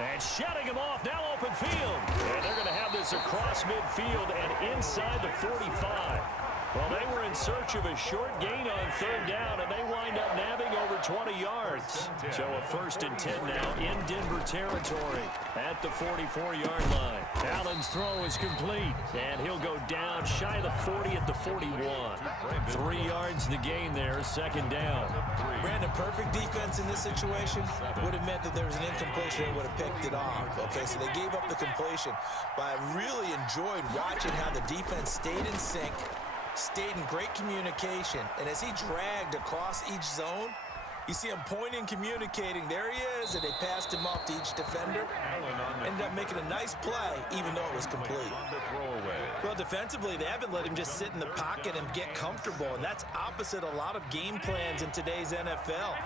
And shutting him off, now open field. And they're going to have this across midfield and inside the 45. Well, they were in search of a short gain on third down, and they wind up nabbing over 20 yards. So a 1st and 10 now in Denver territory at the 44-yard line. Allen's throw is complete, and he'll go down shy of the 40 at the 41. 3 yards the gain there, 2nd down. Brandon, perfect defense in this situation would have meant that there was an incompletion and would have picked it off. Okay, so they gave up the completion, but I really enjoyed watching how the defense stayed in sync, stayed in great communication, and as he dragged across each zone, you see him pointing, communicating. There he is, and they passed him off to each defender. Ended up making a nice play, even though it was complete. Well, defensively, they haven't let him just sit in the pocket and get comfortable, and that's opposite a lot of game plans in today's NFL.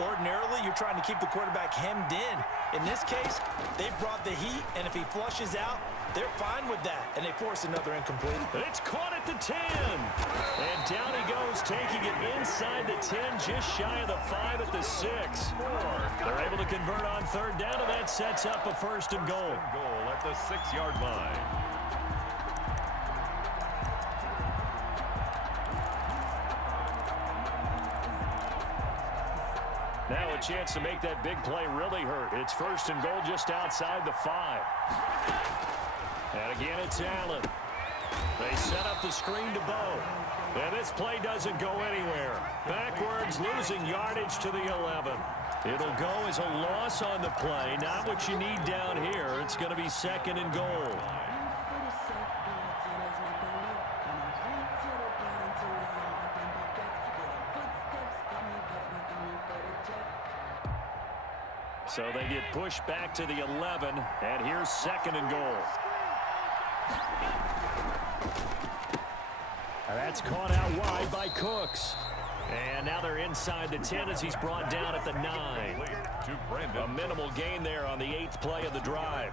Ordinarily, you're trying to keep the quarterback hemmed in. In this case, they brought the heat, and if he flushes out, they're fine with that, and they force another incomplete. It's caught at the 10. And down he goes, taking it inside the 10, just shy of the 5 at the 6. They're able to convert on third down, and that sets up a 1st and goal. Goal at the 6-yard line. Now a chance to make that big play really hurt. It's 1st and goal just outside the 5. And again, it's Allen. They set up the screen to Bo. And this play doesn't go anywhere. Backwards, losing yardage to the 11. It'll go as a loss on the play. Not what you need down here. It's going to be 2nd and goal. So they get pushed back to the 11, and here's 2nd and goal. That's caught out wide by Cooks. And now they're inside the 10 as he's brought down at the 9. A minimal gain there on the 8th play of the drive.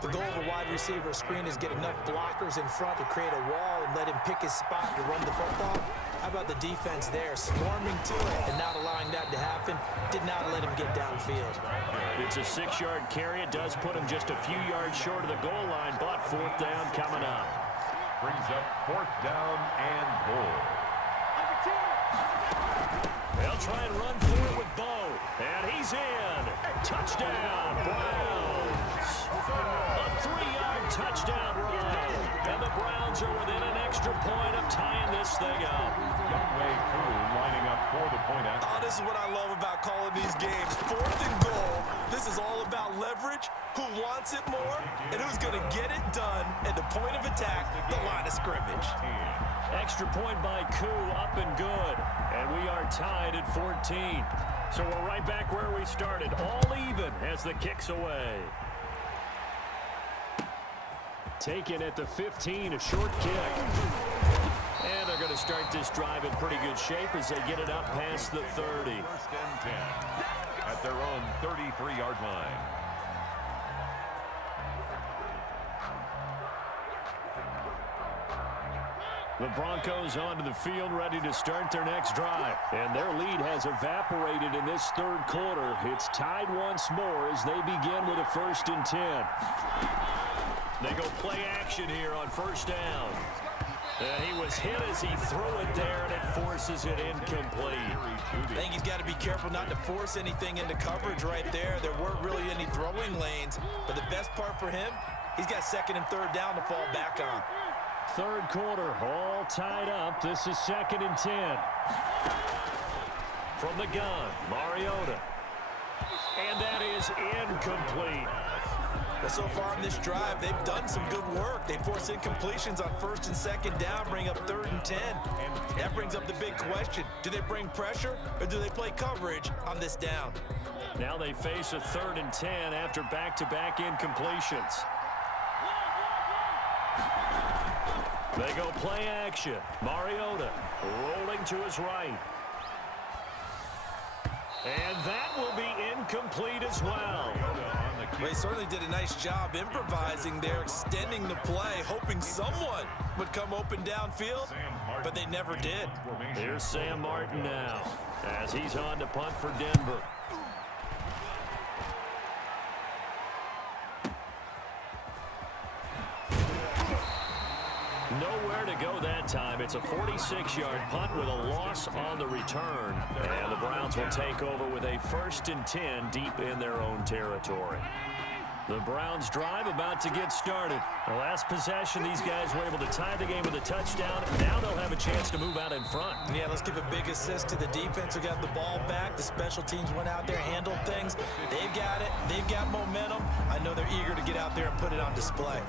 The goal of a wide receiver screen is get enough blockers in front to create a wall and let him pick his spot to run the football. How about the defense there, swarming to it and not allowing that to happen? Did not let him get downfield. It's a 6-yard carry. It does put him just a few yards short of the goal line, but 4th down coming up. Brings up 4th down and goal. They'll try and run for it with Bo. And he's in. Touchdown, Browns. A 3-yard touchdown run. And the Browns are within an extra point of tying this thing up. Youngway Koo lining up for the point after. Oh, this is what I love about calling these games. 4th and goal. This is all about leverage, who wants it more, and who's going to get it done at the point of attack, the line of scrimmage. Extra point by Koo, up and good. And we are tied at 14. So we're right back where we started, all even as the kick's away. Taken at the 15, a short kick. And they're going to start this drive in pretty good shape as they get it up past the 30. 1st and 10 at their own 33-yard line. The Broncos onto the field, ready to start their next drive. And their lead has evaporated in this 3rd quarter. It's tied once more as they begin with a 1st and 10. They go play action here on 1st down. And he was hit as he threw it there, and it forces it incomplete. I think he's got to be careful not to force anything into coverage right there. There weren't really any throwing lanes. But the best part for him, he's got 2nd and 3rd down to fall back on. 3rd quarter, all tied up. This is 2nd and 10. From the gun, Mariota. And that is incomplete. Well, so far in this drive, they've done some good work. They force incompletions on 1st and 2nd down, bring up 3rd and 10. That brings up the big question. Do they bring pressure, or do they play coverage on this down? Now they face a 3rd and 10 after back-to-back incompletions. They go play action. Mariota rolling to his right. And that will be incomplete as well. They certainly did a nice job improvising there, extending the play, hoping someone would come open downfield, but they never did. Here's Sam Martin now as he's on to punt for Denver. go that time. It's a 46-yard punt with a loss on the return. And the Browns will take over with a 1st and 10 deep in their own territory. The Browns drive about to get started. The last possession, these guys were able to tie the game with a touchdown. Now they'll have a chance to move out in front. Yeah, let's give a big assist to the defense who got the ball back. The special teams went out there, handled things. They've got it. They've got momentum. I know they're eager to get out there and put it on display.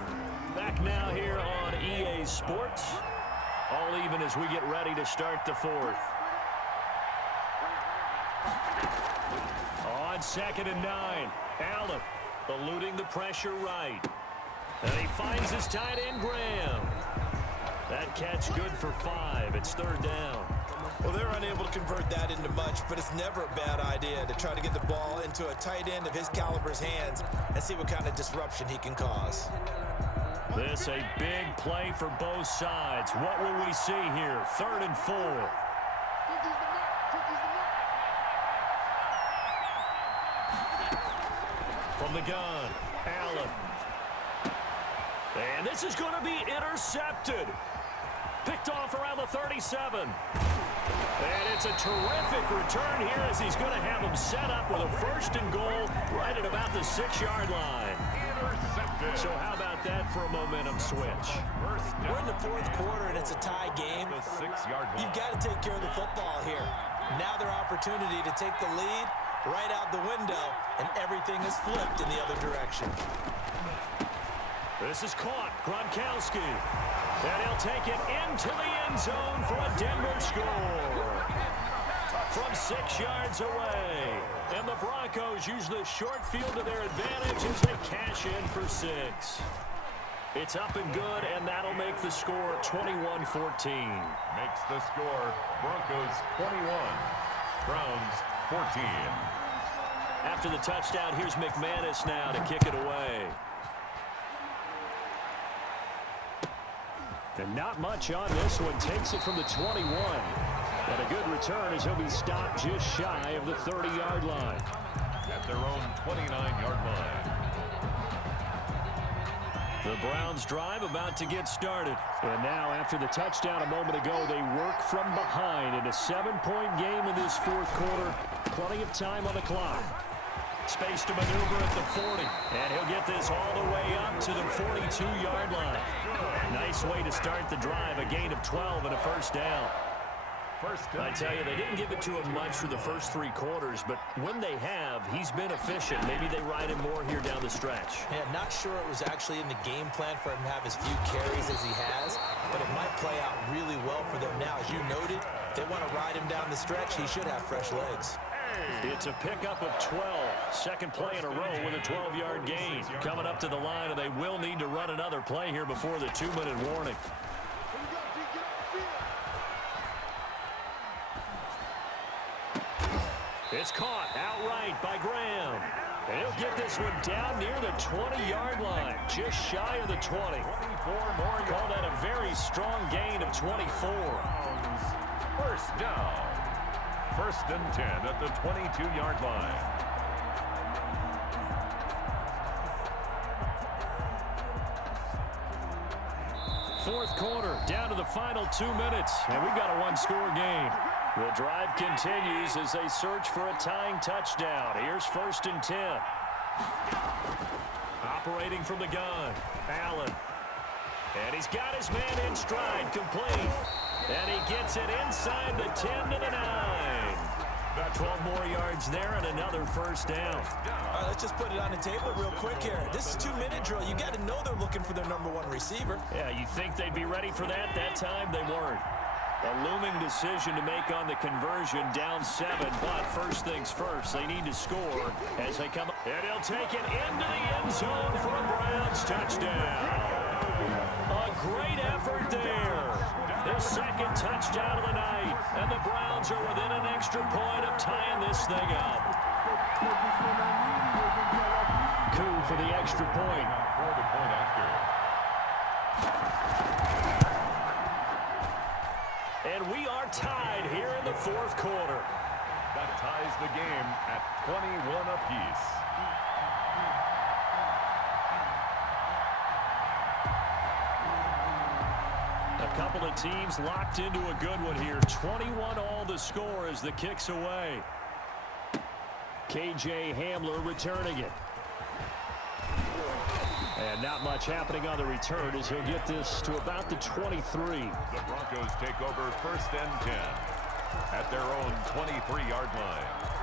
Back now here on EA Sports. All even as we get ready to start the 4th. On 2nd and 9, Allen eluding the pressure right. And he finds his tight end, Graham. That catch good for 5. It's 3rd down. Well, they're unable to convert that into much, but it's never a bad idea to try to get the ball into a tight end of his caliber's hands and see what kind of disruption he can cause. This a big play for both sides. What will we see here? 3rd and 4. From the gun, Allen. And this is going to be intercepted. Picked off around the 37. And it's a terrific return here as he's going to have him set up with a 1st and goal right at about the 6-yard line. So how about that for a momentum switch? We're in the 4th quarter and it's a tie game. You've got to take care of the football here. Now their opportunity to take the lead right out the window, and everything is flipped in the other direction. This is caught. Gronkowski. And he'll take it into the end zone for a Denver score. From 6 yards away. And the Broncos use the short field to their advantage as they cash in for 6. It's up and good, and that'll make the score 21-14. Makes the score Broncos 21, Browns 14. After the touchdown, here's McManus now to kick it away. And not much on this one. Takes it from the 21. And a good return as he'll be stopped just shy of the 30-yard line. At their own 29-yard line. The Browns drive about to get started. And now after the touchdown a moment ago, they work from behind in a 7-point game in this 4th quarter. Plenty of time on the clock. Space to maneuver at the 40. And he'll get this all the way up to the 42-yard line. Nice way to start the drive. A gain of 12 and a 1st down. I tell you, they didn't give it to him much for the first 3 quarters, but when they have, he's been efficient. Maybe they ride him more here down the stretch. Yeah, not sure it was actually in the game plan for him to have as few carries as he has, but it might play out really well for them now. As you noted, if they want to ride him down the stretch, he should have fresh legs. It's a pickup of 12. 2nd play in a row with a 12-yard gain. Coming up to the line, and they will need to run another play here before the 2-minute warning. It's caught outright by Graham. And he'll get this one down near the 20-yard line, just shy of the 20. 24 more. Call that a very strong gain of 24. 1st down. 1st and 10 at the 22-yard line. Fourth quarter, down to the final 2 minutes, and we've got a 1-score game. The drive continues as they search for a tying touchdown. Here's 1st and 10. Operating from the gun, Allen. And he's got his man in stride, complete. And he gets it inside the 10 to the 9. About 12 more yards there and another 1st down. All right, let's just put it on the table real quick here. This is 2-minute drill. You got to know they're looking for their #1 receiver. Yeah, you think they'd be ready for that? That time they weren't. A looming decision to make on the conversion, down 7, but first things first, they need to score as they come up. And he'll take it into the end zone for a Browns touchdown. A great effort there. Their 2nd touchdown of the night, and the Browns are within an extra point of tying this thing up. Coup for the extra point. For the point after. And we are tied here in the 4th quarter. That ties the game at 21 apiece. A couple of teams locked into a good one here. 21 all the score as the kick's away. KJ Hamler returning it. And not much happening on the return as he'll get this to about the 23. The Broncos take over 1st and 10 at their own 23-yard line.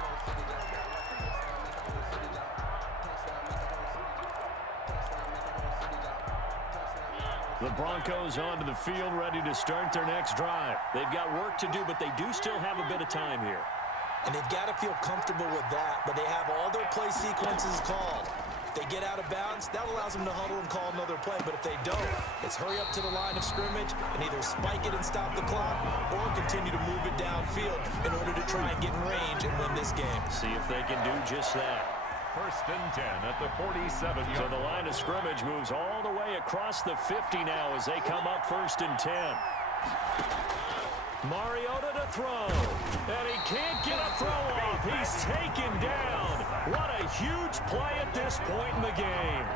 The Broncos onto the field, ready to start their next drive. They've got work to do, but they do still have a bit of time here. And they've got to feel comfortable with that, but they have all their play sequences called. If they get out of bounds, that allows them to huddle and call another play, but if they don't, it's hurry up to the line of scrimmage and either spike it and stop the clock or continue to move it downfield in order to try and get in range and win this game. See if they can do just that. 1st and 10 at the 47-yard. So the line of scrimmage moves all the way across the 50 now as they come up 1st and 10. Mariota to throw, and he can't get a throw off. He's taken down. What a huge play at this point in the game.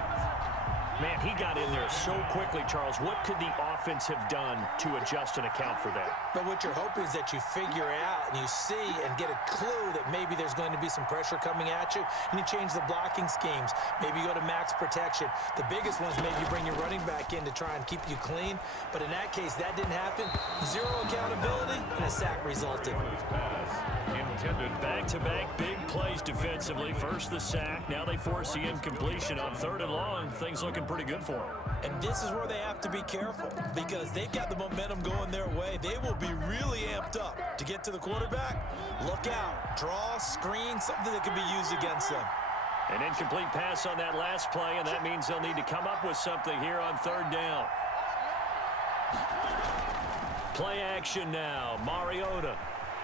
Man, he got in there so quickly, Charles. What could the offense have done to adjust and account for that? But what you're hoping is that you figure out and you see and get a clue that maybe there's going to be some pressure coming at you, and you change the blocking schemes. Maybe you go to max protection. The biggest ones, maybe you bring your running back in to try and keep you clean. But in that case, that didn't happen. Zero accountability, and a sack resulted. Back-to-back big plays defensively. First the sack. Now they force the incompletion on 3rd and long. Things looking pretty good for them. And this is where they have to be careful because they've got the momentum going their way. They will be really amped up to get to the quarterback. Look out. Draw, screen, something that can be used against them. An incomplete pass on that last play, and that means they'll need to come up with something here on 3rd down. Play action now. Mariota.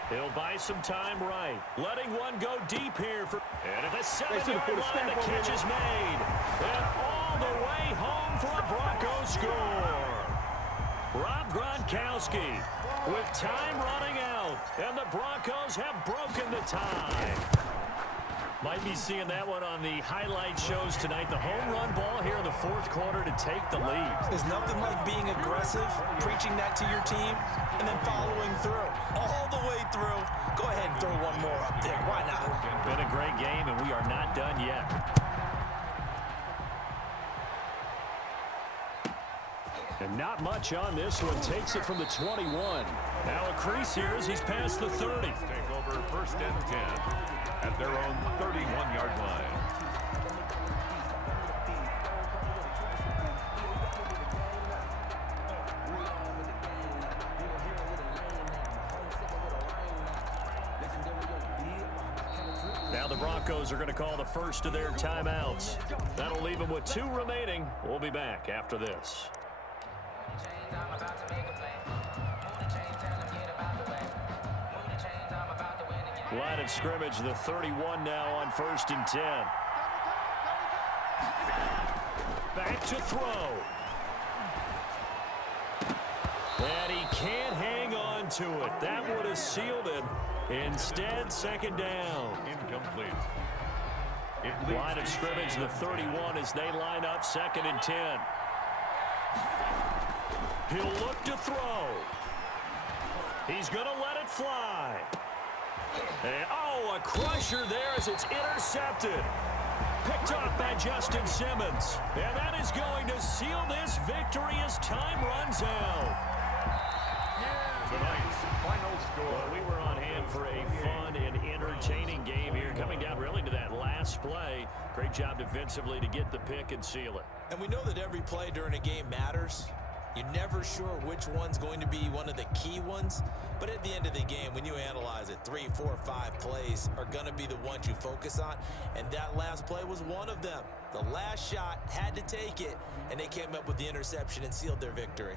He'll buy some time right. Letting one go deep here. And at the 7-yard line, the catch is made. And all the way home for a Broncos score. Rob Gronkowski with time running out. And the Broncos have broken the tie. Might be seeing that one on the highlight shows tonight. The home run ball here in the 4th quarter to take the lead. There's nothing like being aggressive, preaching that to your team, and then following through. All the way through. Go ahead and throw one more up there. Why not? Been a great game, and we are not done yet. And not much on this one. Takes it from the 21. Now a crease here as he's past the 30. Take over 1st and 10 at their own 31-yard line. Now the Broncos are going to call the first of their timeouts. That'll leave them with 2 remaining. We'll be back after this. Line of scrimmage, the 31 now on 1st and 10. Back to throw. And he can't hang on to it. That would have sealed it. Instead, 2nd down. Incomplete. Line of scrimmage, the 31 as they line up 2nd and 10. He'll look to throw. He's going to let it fly. And, a crusher there as it's intercepted. Picked off by Justin Simmons. And that is going to seal this victory as time runs out. Tonight's final score. Well, we were on hand for a fun and entertaining game here. Coming down really to that last play. Great job defensively to get the pick and seal it. And we know that every play during a game matters. You're never sure which one's going to be one of the key ones. But at the end of the game, when you analyze it, 3, 4, 5 plays are going to be the ones you focus on. And that last play was one of them. The last shot had to take it, and they came up with the interception and sealed their victory.